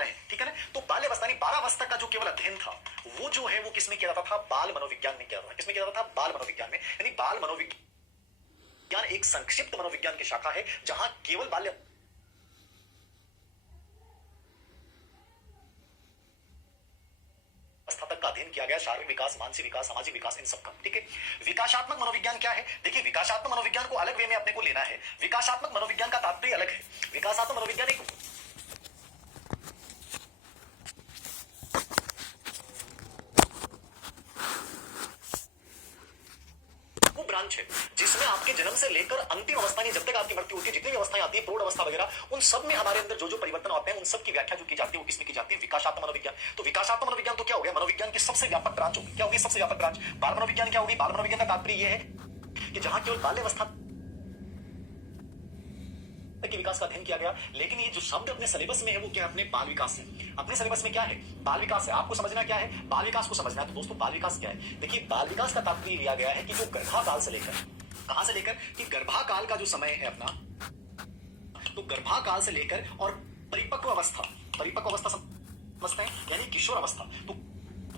रहे हैं, ठीक है ना। तो बाल्यावस्था यानी 12 वर्ष तक का जो केवल अध्ययन था वो जो है वो किसमें किया जाता था? बाल मनोविज्ञान में किया जाता था। किसमें किया जाता था? बाल मनोविज्ञान में। यानी बाल मनोविज्ञान एक संक्षिप्त मनोविज्ञान की शाखा है जहां केवल बाल्य अवस्था तक का अध्ययन किया गया, शारीरिक विकास, मानसिक विकास, सामाजिक विकास, इन सब का, ठीक है। विकासात्मक मनोविज्ञान क्या है? देखिए, विकासात्मक मनोविज्ञान को अलग वे में अपने को लेना है। विकासात्मक मनोविज्ञान का तात्पर्य अलग है। विकासात्मक मनोविज्ञान एक ब्रांच है जिसमें आपके जन्म से लेकर अंतिम अवस्था की, जब तक आपकी मृत्यु होती है, जितनी भी अवस्थाएं आती है, प्रौढ़ अवस्था वगैरह, उन सब में हमारे अंदर जो जो परिवर्तन आते हैं उन सब की व्याख्या जो की जाती है वो किसमें की जाती है? विकासात्मक मनोविज्ञान। तो विकासात्मक मनोविज्ञान तो क्या हो गया? मनोविज्ञान की सबसे व्यापक ब्रांच होगी। क्या होगी सबसे व्यापक ब्रांच? बाल मनोविज्ञान क्या होगी? बाल मनोविज्ञान का तात्पर्य यह है कि जहां केवल बाल्यावस्था के विकास का अध्ययन किया गया, लेकिन ये जो शब्द अपने सिलेबस में है वो क्या है? अपने बाल विकास है। अपने सिलेबस में क्या है? बाल विकास है। आपको समझना क्या है? बाल विकास को समझना है। तो दोस्तों, बाल विकास क्या है? देखिए, बाल विकास का तात्पर्य लिया गया है कि जो गर्भाकाल से लेकर, कहां से लेकर? कि गर्भाकाल का जो समय है अपना, तो गर्भाकाल से लेकर और परिपक्व अवस्था, परिपक्व अवस्था समझते हैं यानी किशोर अवस्था, तो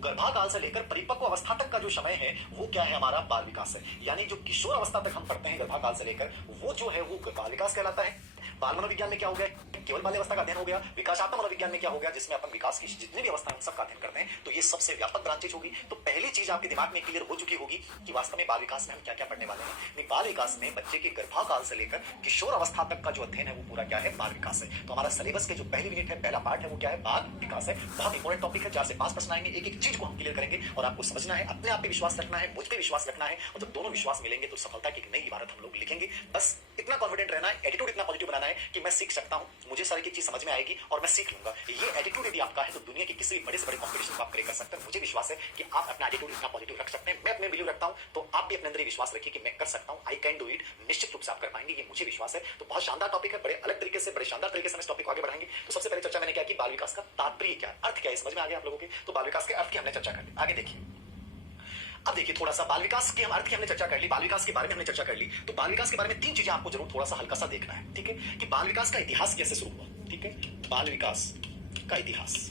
गर्भाकाल से लेकर परिपक्व अवस्था तक का जो समय है वो क्या है? हमारा बाल विकास है। यानी जो किशोर अवस्था तक हम पढ़ते हैं गर्भाकाल से लेकर, वो जो है वो बाल विकास कहलाता है। बाल मनोविज्ञान में क्या हो गया? केवल बाल्यावस्था का अध्ययन हो गया। विकासात्मक मनोविज्ञान में क्या हो गया? जिसमें अपन विकास की जितनी भी अवस्थाएं उन सब का अध्ययन करते हैं। तो ये सबसे व्यापक ब्रांचेज होगी। तो पहली चीज आपके दिमाग में क्लियर हो चुकी होगी कि वास्तव में बाल विकास में हम क्या क्या पढ़ने वाले हैं। बाल विकास में बच्चे के गर्भाकाल से लेकर किशोर अवस्था तक का जो अध्ययन है वो पूरा क्या है? बाल विकास है। तो हमारा सिलेबस के जो पहली यूनिट है, पहला पार्ट है, वो क्या है? बाल विकास है। बहुत इंपॉर्टेंट टॉपिक है, 4 से 5 प्रश्न आएंगे। एक एक चीज को हम क्लियर करेंगे और आपको समझना है, अपने आप पे विश्वास रखना है, मुझ पे विश्वास रखना है, और जब दोनों विश्वास मिलेंगे तो सफलता की एक नई इबारत हम लोग लिखेंगे। बस इतना कॉन्फिडेंट रहना है, एटीट्यूड इतना पॉजिटिव बनाना है कि मैं सीख सकता हूं, मुझे सारी चीज समझ में आएगी और मैं सीख लूंगा। ये एटीट्यूड यदि आपका है तो दुनिया के किसी भी बड़े से बड़े कॉम्पिटिशन को आप क्लियर कर सकते हैं। मुझे विश्वास है कि आप अपना एटीट्यूड इतना पॉजिटिव रख सकते हैं। मैं अपने बिलीव रखता हूं, तो आप भी अपने अंदर विश्वास रखिए कि मैं कर सकता हूं, आई कैन डू इट। निश्चित रूप से आप कर पाएंगे, ये मुझे विश्वास है। तो बहुत शानदार टॉपिक है, बड़े अलग तरीके से, बड़े शानदार तरीके से हम इस टॉपिक को आगे बढ़ाएंगे। तो सबसे पहले चर्चा मैंने क्या की? बाल विकास का तात्पर्य क्या है, अर्थ क्या है, समझ में आ गया आप लोगों के? तो बाल विकास के अर्थ की हमने चर्चा कर ली। आगे देखिए, अब देखिए थोड़ा सा बाल विकास के हम अर्थ की हमने चर्चा कर ली, बाल विकास के बारे में हमने चर्चा कर ली। तो बाल विकास के बारे में 3 चीजें आपको जरूर थोड़ा सा हल्का सा देखना है, ठीक है। कि बाल विकास का इतिहास कैसे शुरू हुआ, ठीक है। बाल विकास का इतिहास,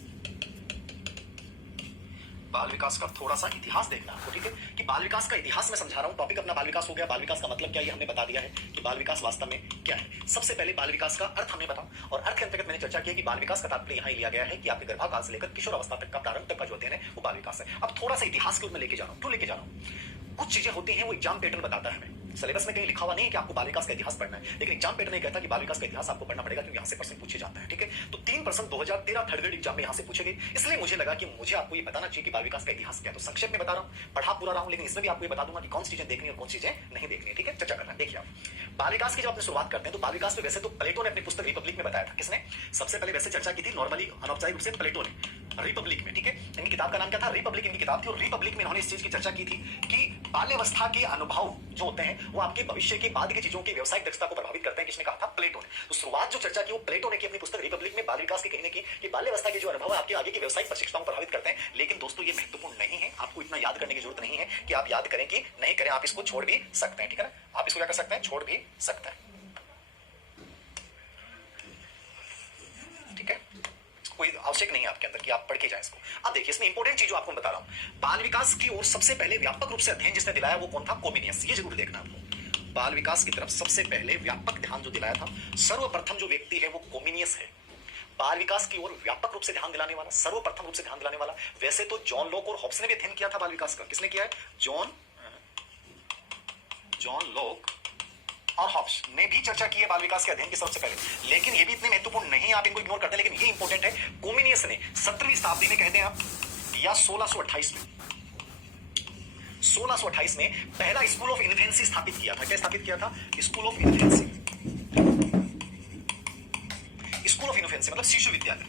बाल विकास का थोड़ा सा इतिहास देखना आपको, ठीक है। कि बाल विकास का इतिहास मैं समझा रहा हूं। टॉपिक अपना बाल विकास हो गया। बाल विकास का मतलब क्या, ये हमने बता दिया है कि बाल विकास वास्तव में क्या है। सबसे पहले बाल विकास का अर्थ हमने बताया, और अर्थ के अंतर्गत मैंने चर्चा की कि बाल विकास का तात्पर्य यहां लिया गया है कि आपके गर्भाकाल से लेकर किशोर अवस्था तक का, प्रारंभ तक का जो अध्ययन है वो बाल विकास है। अब थोड़ा सा इतिहास के रूप में लेके जा रहा हूं। क्यों लेके जा रहा हूं? कुछ चीजें होती हैं वो एग्जाम पैटर्न बताता है हमें। सिलेबस में कहीं लिखा हुआ नहीं है कि आपको बाल विकास का इतिहास पढ़ना है, लेकिन एग्जाम पैटर्न नहीं कहता कि बाल विकास का इतिहास आपको पढ़ना पड़ेगा, क्योंकि यहां से प्रश्न पूछे जाते हैं, ठीक है। तो 3 प्रश्न 2013 थर्ड ग्रेड एग्जाम में यहां से पूछे गए, इसलिए मुझे लगा कि मुझे आपको ये बताना चाहिए कि बाल विकास का इतिहास क्या है। तो संक्षेप में बता रहा हूं, पढ़ा पूरा रहा हूं, लेकिन इसमें भी आपको ये बता दूंगा कि कौन सी चीजें देखनी और कौन सी चीजें नहीं देखनी है, ठीक है। चर्चा करना। देखिए, आप बाल विकास की जब अपनी शुरुआत करते हैं तो बाल विकास में वैसे तो प्लेटो ने अपनी पुस्तक रिपब्लिक में बताया था। किसने सबसे पहले वैसे चर्चा की थी? नॉर्मली अनौपचारिक रूप से प्लेटो ने रिपब्लिक में, ठीक है। इनकी किताब का नाम क्या था? रिपब्लिक इनकी किताब थी। और रिपब्लिक में इन्होंने इस चीज की चर्चा की थी कि बाल्यावस्था के अनुभव जो होते हैं वो आपके भविष्य के बाद की चीजों की व्यवसायिक दक्षता को प्रभावित करते हैं। किसने कहा था? प्लेटो ने। तो शुरुआत जो चर्चा की वो प्लेटो ने की अपनी पुस्तक रिपब्लिक में, बाल विकास की कहने की कि बाल्यावस्था के जो अनुभव है आपके आगे की व्यवसायिक प्रशिक्षताओं को प्रभावित करते हैं। लेकिन दोस्तों, ये महत्वपूर्ण नहीं है, आपको इतना याद करने की जरूरत नहीं है कि आप याद करें कि नहीं करें, आप इसको छोड़ भी सकते हैं, ठीक है ना। आप इसको क्या कर सकते हैं? छोड़ भी सकते हैं, ठीक है। कोई आवश्यक नहीं है आपके अंदर कि आप पढ़ के जाएं इसको। अब देखिए, इसमें इंपॉर्टेंट चीज जो आपको बता रहा हूं, बाल विकास की ओर सबसे पहले व्यापक रूप से अध्ययन जिसने दिलाया वो कौन था? कोमिनियस। ये जरूर देखना आपको। बाल विकास की तरफ सबसे पहले व्यापक ध्यान जो दिलाया था, सर्वप्रथम जो व्यक्ति है वो कोमिनियस है। बाल विकास की ओर व्यापक रूप से ध्यान दिलाने वाला, सर्वप्रथम रूप से ध्यान दिलाने वाला। वैसे तो जॉन लॉक और हॉब्स ने भी अध्ययन किया था बाल विकास का। किसने किया है? जॉन लॉक और हॉब्स ने भी चर्चा की है बाल विकास के अध्ययन की सबसे पहले। लेकिन ये भी इतने महत्वपूर्ण नहीं, आप इनको इग्नोर करते हैं, लेकिन ये इंपॉर्टेंट है। कोमिनियस ने 17वीं शताब्दी में कहते हैं आप, या 1628 में, 1628 में पहला स्कूल ऑफ इन्फेंसी स्थापित किया था। क्या स्थापित किया था? School of infancy. School of infancy मतलब शिशु विद्यालय।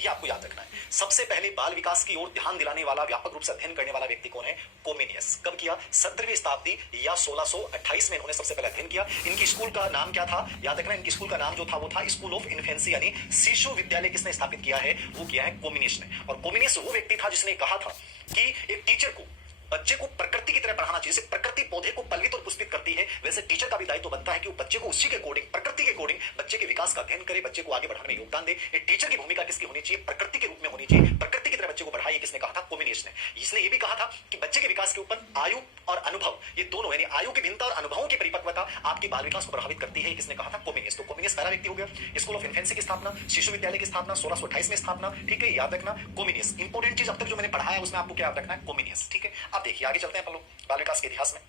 ये आपको याद रखना है। सबसे पहले बाल विकास की ओर ध्यान दिलाने वाला, व्यापक रूप से अध्ययन करने वाला व्यक्ति कौन है? कोमिनियस। कब किया? 17वीं शताब्दी या 1628 में इन्होंने सबसे पहले अध्ययन किया। इनकी स्कूल का नाम क्या था? याद रखना, इनकी स्कूल का नाम जो था वो था स्कूल ऑफ इन्फेंसी, यानी शिशु विद्यालय। किसने स्थापित किया है? वो किया है कोमिनियस ने। और कोमिनियस वो व्यक्ति था जिसने कहा था कि एक टीचर को बच्चे को प्रकृति की तरह पढ़ाना चाहिए। जैसे प्रकृति पौधे को पल्वित और पुष्पित करती है, वैसे टीचर का भी दायित्व बनता है कि वो बच्चे को उसी के अकॉर्डिंग, प्रकृति के अकॉर्डिंग बच्चे के विकास का अध्ययन करे, बच्चे को आगे बढ़ाने में योगदान दे। ये टीचर की भूमिका किसकी होनी चाहिए? प्रकृति के रूप में होनी चाहिए। प्रकृति की तरह बच्चे को पढ़ाइए। किसने कहा था? कोमिनियस ने। इसने ये भी कहा था कि बच्चे के विकास के ऊपर आयु और अनुभव, ये दोनों यानी आयु की भिन्नता और अनुभवों की परिपक्वता आपके बाल विकास को प्रभावित करती है। किसने कहा था? कोमिनियस। तो कोमिनियस पहला व्यक्ति हो गया। स्कूल ऑफ इन्फेंसी की स्थापना, शिशु विद्यालय की स्थापना 1628 में स्थापना। ठीक है, याद रखना कोमिनियस। इंपॉर्टेंट चीज अब तक जो मैंने पढ़ाया उसमें आपको क्या याद रखना है? कोमिनियस। ठीक है, अब देखिए आगे चलते हैं अपन लोग बाल विकास के इतिहास में।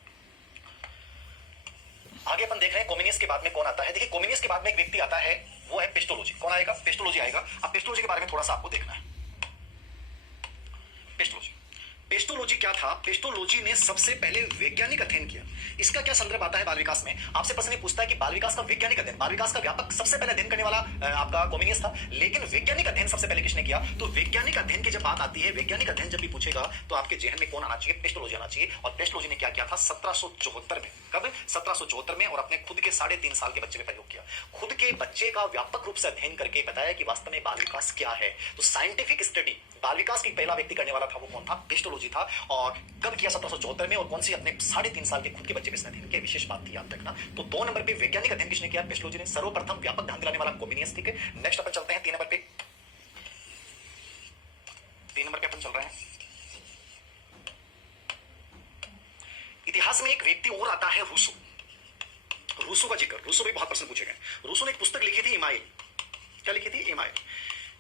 आगे अपन देख रहे हैं कोमिनियस के बाद में कौन आता है। देखिए कोमिनियस के बाद में एक व्यक्ति आता है, वो है पेस्टोलॉजी। कौन आएगा? पेस्टोलॉजी आएगा। अब पेस्टोलॉजी के बारे में थोड़ा सा आपको देखना है। पेस्टोलॉजी, पेस्टोलॉजी क्या था? पेस्टोलॉजी ने सबसे पहले वैज्ञानिक अध्ययन किया। इसका क्या संदर्भ आता है बाल विकास में? आपसे प्रश्न ये पूछता है कि बाल विकास का वैज्ञानिक अध्ययन, बाल विकास का व्यापक सबसे पहले अध्ययन करने वाला आपका कोमिनियस था, लेकिन वैज्ञानिक अध्ययन सबसे पहले किसने किया? तो वैज्ञानिक अध्ययन की जब बात आती है, वैज्ञानिक अध्ययन जब भी पूछेगा तो आपके जेहन में कौन आना चाहिए? पेस्टोलॉजी आना चाहिए। और पेस्टोलॉजी ने क्या किया था? 1774 में। कब? 1774 में। और अपने खुद के 3.5 साल के बच्चे में प्रयोग किया। खुद के बच्चे का व्यापक रूप से अध्ययन करके बताया कि वास्तव में बाल विकास क्या है। तो साइंटिफिक स्टडी बाल विकास की पहला व्यक्ति करने वाला था, वो कौन था? पेस्टोलॉजी था। और कब किया? 1774 में। और कौन सी? अपने 3.5 साल के खुद के बच्चे में अध्ययन किया। विशेष बात थी, याद रखना। तो 2 नंबर पे वैज्ञानिक अध्ययन किसने किया? पेस्टोलॉजी ने। सर्वप्रथम व्यापक ध्यान दिलाने वाला कोमिनियस। ठीक है, नेक्स्ट अपन चलते हैं 3 नंबर पे। 3 नंबर पे अपन चल रहे हैं। इतिहास में एक व्यक्ति और आता है, रूसो। रूसो का जिक्र, रूसो भी बहुत प्रश्न पूछे गए। रूसो ने एक पुस्तक लिखी थी, इमाइल। क्या लिखी थी? इमाइल।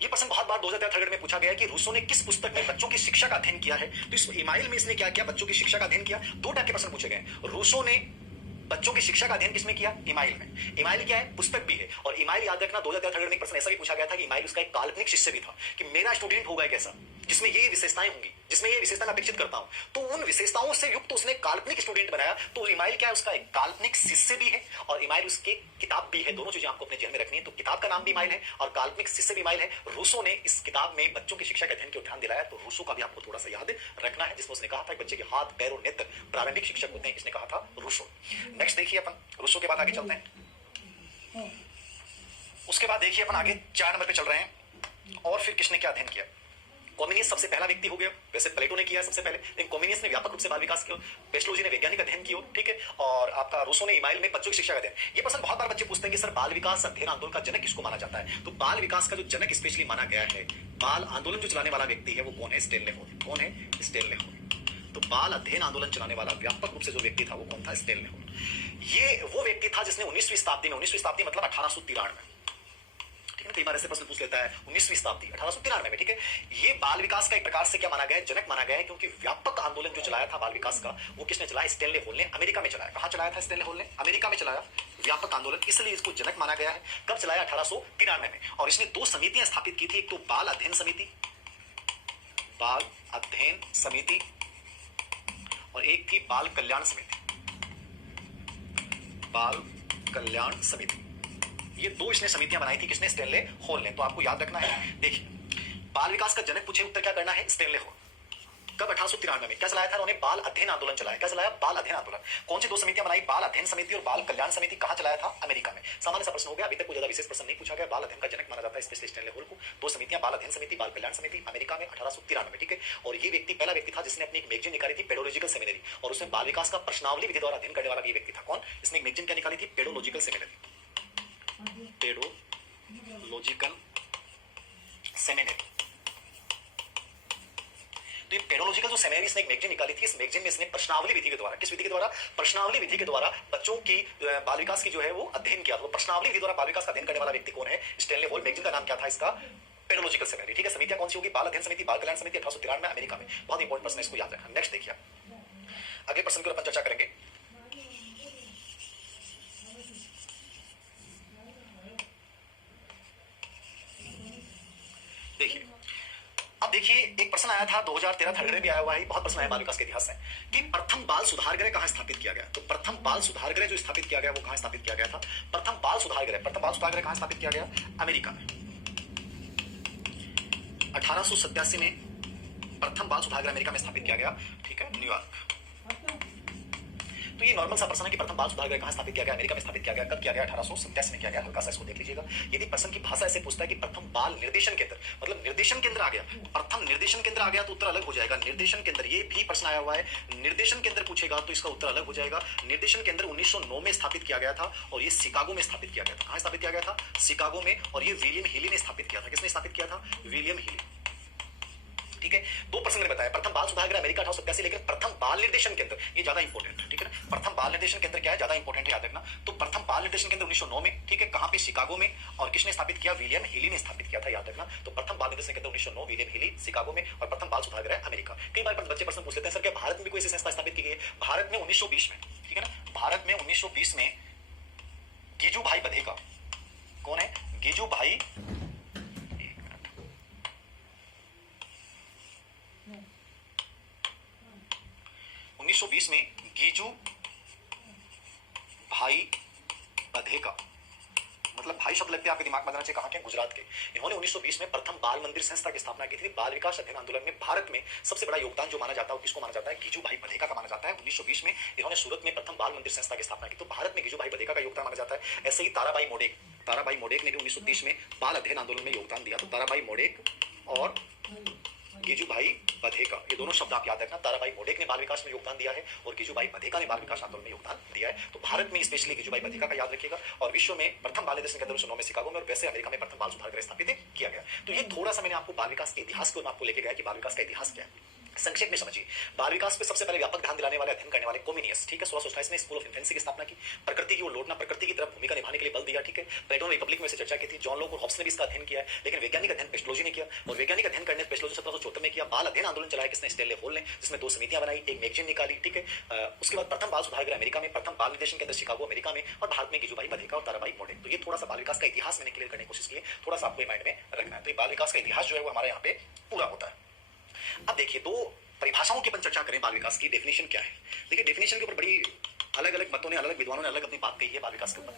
ये प्रश्न बहुत बार 2013 में पूछा गया है कि रूसो ने किस पुस्तक में बच्चों की शिक्षा का अध्ययन किया है। तो इस इमाइल में इसने क्या किया? बच्चों की शिक्षा का अध्ययन किया। 2 टाइप के प्रश्न पूछे गए। रूसो ने बच्चों की शिक्षा का अध्ययन किसमें किया? इमाइल में। इमाइल क्या है? पुस्तक भी है। और इमाइल याद रखना 2013 में एक प्रश्न ऐसा भी पूछा गया था कि इमाइल उसका एक काल्पनिक शिष्य भी था, कि मेरा स्टूडेंट होगा एक ऐसा जिसमें ये विशेषताएं होंगी, जिसमें ये विशेषता मैं अपेक्षित करता हूं। तो उन विशेषताओं से युक्त उसने काल्पनिक स्टूडेंट बनाया। तो इमाइल क्या है? उसका एक काल्पनिक शिष्य भी है और इमाइल उसके किताब भी है। दोनों चीजें आपको अपने ध्यान में रखनी है। तो किताब का नाम भी इमाइल है और काल्पनिक शिष्य भी इमाइल है। रूसो ने इस किताब में बच्चों की शिक्षा के अध्ययन को ध्यान दिलाया। तो रूसो का भी आपको थोड़ा सा याद रखना है, जिसमें उसने कहा था कि बच्चे के हाथ, पैर और नेत्र प्रारंभिक शिक्षक होते हैं। इसने कहा था रूसो। नेक्स्ट देखिए अपन रूसो के बाद आगे चलते हैं। उसके बाद देखिए अपन आगे 4 नंबर पे चल रहे हैं। और फिर किसने क्या अध्ययन किया? कोमिनियस सबसे पहला व्यक्ति हो गया। वैसे प्लेटो ने किया सबसे पहले, लेकिन कोमिनियस ने व्यापक रूप से बाल विकास किया। पेस्टोलॉजी ने वैज्ञानिक अध्ययन किया। ठीक है, और आपका रूसो ने इमाइल में बच्चों की शिक्षा का अध्ययन। ये प्रश्न बहुत बार बच्चे पूछते हैं कि सर बाल विकास अध्ययन आंदोलन का जनक किसको माना जाता है? तो बाल विकास का जो जनक स्पेशली माना गया है, बाल आंदोलन जो चलाने वाला व्यक्ति है, वो कौन है? Stanley hall. कौन है? Stanley hall. तो बाल अध्ययन आंदोलन चलाने वाला व्यापक रूप से जो व्यक्ति था, वो कौन था? Stanley hall. ये वो व्यक्ति था जिसने 19वीं शताब्दी में, 19वीं शताब्दी मतलब 1893 में, कई बार ऐसे प्रश्न पूछ लेता है, 19वीं शताब्दी 1893 में। ठीक है, ये बाल विकास का एक प्रकार से क्या माना गया है? जनक माना गया है, क्योंकि व्यापक आंदोलन जो चलाया था बाल विकास का, वो किसने चलाया? स्टेनले हॉल ने अमेरिका में चलाया। कहां चलाया था स्टेनले हॉल ने? अमेरिका में चलाया व्यापक आंदोलन, इसलिए इसको जनक माना गया है। कब चलाया? 1893 में। और इसने 2 समितियां स्थापित की थी। एक तो बाल अध्ययन समिति, बाल अध्ययन समिति, और एक थी बाल कल्याण समिति, बाल कल्याण समिति। ये 2 इसने समितियां बनाई थी। किसने? स्टेनले हॉल ने। तो आपको याद रखना है। देखिए बाल विकास का जनक पूछे, उत्तर क्या करना है? Stanley hall. कब? 1893 में। क्या चलाया था उन्होंने? बाल अध्ययन आंदोलन चलाया। क्या चलाया? बाल अध्ययन आंदोलन। कौन सी 2 समितियां बनाई? बाल अध्ययन समिति और बाल कल्याण समिति। कहां चलाया था? अमेरिका में। सामान्य सा प्रश्न हो गया, अभी तक कोई ज्यादा विशेष प्रश्न नहीं पूछा गया। बाल अध्ययन का जनक माना जाता है स्पेशली स्टेनले हॉल को। 2 समितियां, बाल अध्ययन समिति, बाल कल्याण समिति, अमेरिका में 1893 में। ठीक है, और ये व्यक्ति पहला व्यक्ति था जिसने अपनी एक मैगजीन निकाली थी, पेडोलॉजिकल सेमिनरी, और उसमें बाल विकास का प्रश्नावली विधि द्वारा अध्ययन करने वाला ये व्यक्ति था। कौन? इसने एक मैगजीन क्या निकाली थी? Pedological seminary, pedological seminary. तो ये पेडोलॉजिकल जो सेमिनरी इसने एक मैगजीन निकाली थी, इस मैगजीन में इसने प्रश्नावली विधि के द्वारा, किस विधि के द्वारा? प्रश्नावली विधि के द्वारा बच्चों की बाल विकास की जो है वो अध्ययन किया। तो प्रश्नावली विधि द्वारा बाल विकास का अध्ययन करने वाला व्यक्ति कौन है? Stanley hall. मैगजीन का नाम क्या था इसका? Pedological seminary. ठीक है, समितियां कौन सी होगी? बाल अध्ययन समिति, बाल कल्याण समिति, 1893 में अमेरिका में। बहुत इंपॉर्टेंट प्रश्न है, इसको याद रखना। नेक्स्ट देखिए, अगले प्रश्न की अपन चर्चा करेंगे। देखिए अब देखिए, एक प्रश्न आया था 2013 थर्ड ग्रेड भी आया हुआ है, बहुत प्रश्न आया बाल विकास के इतिहास से, कि प्रथम बाल सुधार गृह कहां स्थापित किया गया? तो प्रथम बाल सुधार गृह जो स्थापित किया गया वो कहां स्थापित किया गया था? प्रथम बाल सुधार गृह कहां स्थापित किया गया? अमेरिका में। 1887 में प्रथम बाल सुधार गृह अमेरिका में स्थापित किया गया। ठीक है, न्यूयॉर्क। तो ये नॉर्मल सा प्रश्न है कि प्रथम बाल सुधार गृह कहाँ स्थापित किया गया, अमेरिका में स्थापित किया गया, कब किया गया, 1887 में किया गया। हल्का सा इसको देख लीजिएगा। यदि प्रश्न की भाषा ऐसे पूछता है कि प्रथम बाल निर्देशन केंद्र, मतलब निर्देशन केंद्र आ गया, प्रथम निर्देशन केंद्र आ गया तो उत्तर अलग हो जाएगा। निर्देशन केंद्र, ये भी प्रश्न आया हुआ है, निर्देशन केंद्र पूछेगा तो इसका उत्तर अलग हो जाएगा। निर्देशन केंद्र 1909 में स्थापित किया गया था और ये शिकागो में स्थापित किया गया था। कहां स्थापित किया गया था? शिकागो में। और ये विलियम हीली ने स्थापित किया था। किसने स्थापित किया था? William Healy. ठीक है, दो प्रश्न मैंने बताया, प्रथम बाल सुधार गृह अमेरिका 1887, लेकिन प्रथम बाल निर्देशन केंद्र ये ज्यादा इंपॉर्टेंट है। ठीक है ना, प्रथम बाल निर्देशन केंद्र क्या है, ज्यादा इंपॉर्टेंट है, याद रखना। तो प्रथम बाल निर्देशन केंद्र 1909 में, ठीक है, कहां पे? शिकागो में। और किसने स्थापित किया? विलियम हीली ने स्थापित किया था, याद रखना। तो प्रथम बाल निर्देशन केंद्र 1909, विलियम हीली, शिकागो में। और प्रथम बाल सुधार गृह अमेरिका। कई बार बच्चे प्रश्न पूछ लेते हैं, सर क्या भारत में भी कोई ऐसी संस्था स्थापित की गई है? भारत में 1920 में, ठीक है ना, भारत में 1920 में गिजू भाई बधेका, कौन है? गिजू भाई, 1920 में गीजू भाई बधेका, मतलब भाई शब्द लगते हैं आपके दिमाग में आना चाहिए, कहां के? गुजरात के। इन्होंने 1920 में प्रथम बाल मंदिर संस्था की स्थापना की थी। बाल विकास अध्ययन आंदोलन में भारत में सबसे बड़ा योगदान जो माना जाता है, किसको माना जाता है? गीजू भाई बधेका का माना जाता है। 1920 में इन्होंने सूरत में प्रथम बाल मंदिर संस्था की स्थापना की, तो भारत में गीजू भाई बधेका का योगदान माना जाता है। ऐसे ही ताराबाई मोडेक ने भी 1930 में बाल अध्ययन आंदोलन में योगदान दिया। तो ताराबाई मोडेक और गिजू भाई बधेका, ये दोनों शब्द आप याद रखना। ताराबाई मोडेक ने बाल विकास में योगदान दिया है और गिजू भाई बधेका ने बाल विकास आंदोलन में योगदान दिया है। तो भारत में स्पेशली गिजू भाई बधेका का याद रखिएगा। और विश्व में प्रथम बाल निर्देशन केंद्र 1909 में शिकागो में, और वैसे अमेरिका में प्रथम बाल सुधार गृह स्थापित किया गया। तो ये थोड़ा सा मैंने आपको बाल विकास के इतिहास को आपको लेके गया कि बाल विकास का इतिहास क्या है। संक्षेप में समझिए, बाल विकास पे सबसे पहले व्यापक ध्यान दिलाने वाले, अध्ययन करने वाले कोमिनियस, ठीक है, 1628 में स्कूल ऑफ इन्फेंसी की स्थापना की। प्रकृति की ओर लौटना, प्रकृति की तरफ भूमिका निभाने के लिए बल दिया। ठीक है, प्लेटो ने रिपब्लिक में से चर्चा की थी। जॉन लॉक और हॉब्स ने भी इसका अध्ययन किया है, लेकिन वैज्ञानिक अध्ययन पेस्टोलॉजी ने किया। और वैज्ञानिक अध्ययन करने पेस्टोलॉजी 1774 में किया। बाल अध्ययन आंदोलन चलाया किसने? स्टेनले होल ने, जिसमें 2 समितियां बनाई, एक मैगजीन निकाली। ठीक है, उसके बाद प्रथम बाल सुधार गृह अमेरिका में, प्रथम बाल निर्देशन केंद्र शिकागो अमेरिका में, और भारत में गिजू भाई बधेका और ताराबाई मोडेक। तो ये थोड़ा सा बाल विकास का इतिहास मैंने क्लियर करने की कोशिश की है, थोड़ा सा आपको माइंड में रखना है। तो ये बाल विकास का इतिहास जो है वो हमारे यहाँ पे पूरा होता है। अब देखिए, दो परिभाषाओं की अपन चर्चा करें बाल विकास की। डेफिनेशन क्या है? देखिए, डेफिनेशन के ऊपर बड़ी अलग अलग मतों ने, अलग विद्वानों ने अलग अपनी बात कही है बाल विकास के ऊपर।